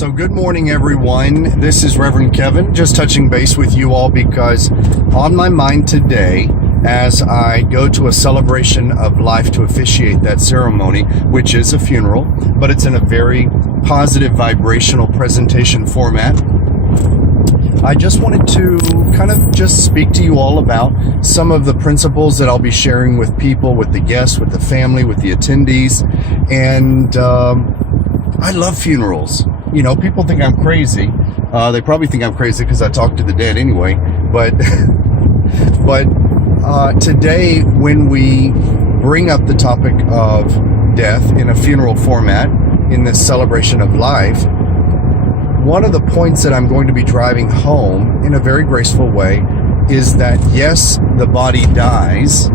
So good morning, everyone. This is Reverend Kevin, just touching base with you all because on my mind today, as I go to a celebration of life to officiate that ceremony, which is a funeral, but it's in a very positive vibrational presentation format, I just wanted to kind of just speak to you all about some of the principles that I'll be sharing with people, with the guests, with the family, with the attendees. And I love funerals. You know, people think I'm crazy. They probably think I'm crazy because I talk to the dead anyway. But today, when we bring up the topic of death in a funeral format, in this celebration of life, one of the points that I'm going to be driving home in a very graceful way is that yes, the body dies.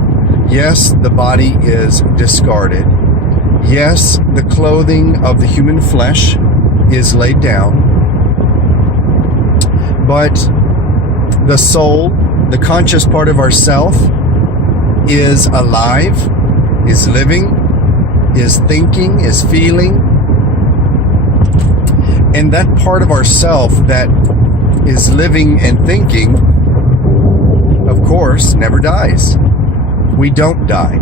Yes, the body is discarded. Yes, the clothing of the human flesh is laid down. But the soul, the conscious part of ourself, is alive, is living, is thinking, is feeling. And that part of ourself that is living and thinking, of course, never dies. We don't die.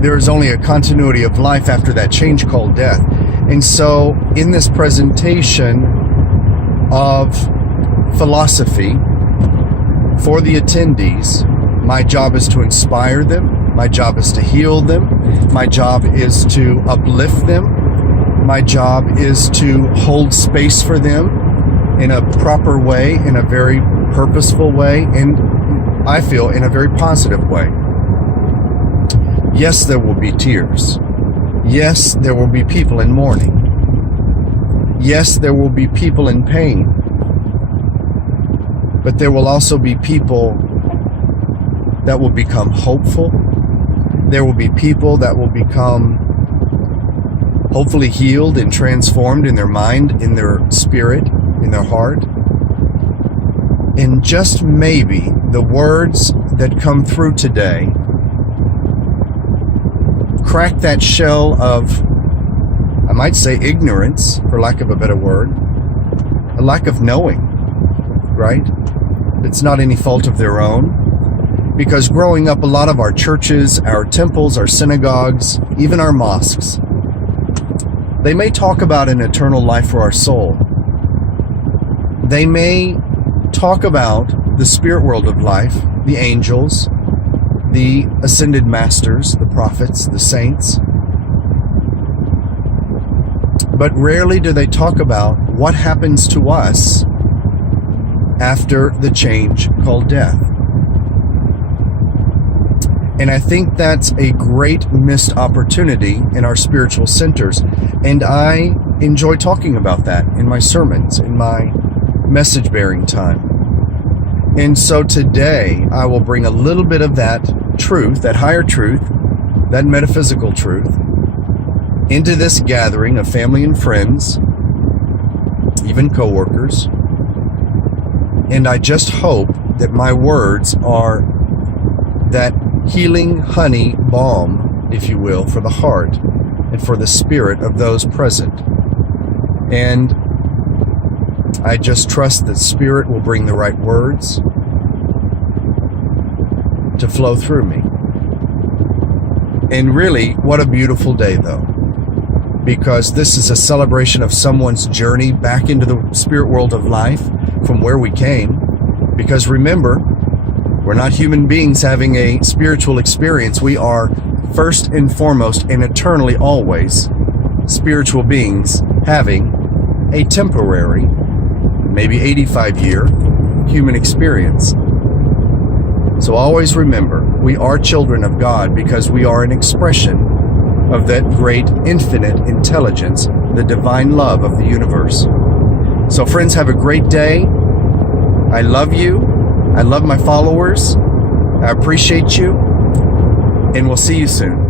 There is only a continuity of life after that change called death. And so, in this presentation of philosophy for the attendees, my job is to inspire them. My job is to heal them. My job is to uplift them. My job is to hold space for them in a proper way, in a very purposeful way, and I feel in a very positive way. Yes, there will be tears. Yes, there will be people in mourning. Yes, there will be people in pain. But there will also be people that will become hopeful. There will be people that will become hopefully healed and transformed in their mind, in their spirit, in their heart. And just maybe the words that come through today crack that shell of, I might say, ignorance, for lack of a better word, a lack of knowing, right? It's not any fault of their own. Because growing up, a lot of our churches, our temples, our synagogues, even our mosques, they may talk about an eternal life for our soul. They may talk about the spirit world of life, the angels, the ascended masters, the prophets, the saints. But rarely do they talk about what happens to us after the change called death. And I think that's a great missed opportunity in our spiritual centers. And I enjoy talking about that in my sermons, in my message bearing time. And so today I will bring a little bit of that truth, that higher truth, that metaphysical truth, into this gathering of family and friends, even co-workers. And I just hope that my words are that healing honey balm, if you will, for the heart and for the spirit of those present. And I just trust that Spirit will bring the right words to flow through me. And really, what a beautiful day, though, because this is a celebration of someone's journey back into the spirit world of life from where we came. Because remember, we're not human beings having a spiritual experience. We are first and foremost and eternally always spiritual beings having a temporary, maybe 85-year human experience. So always remember, we are children of God because we are an expression of that great infinite intelligence, the divine love of the universe. So friends, have a great day. I love you. I love my followers. I appreciate you. And we'll see you soon.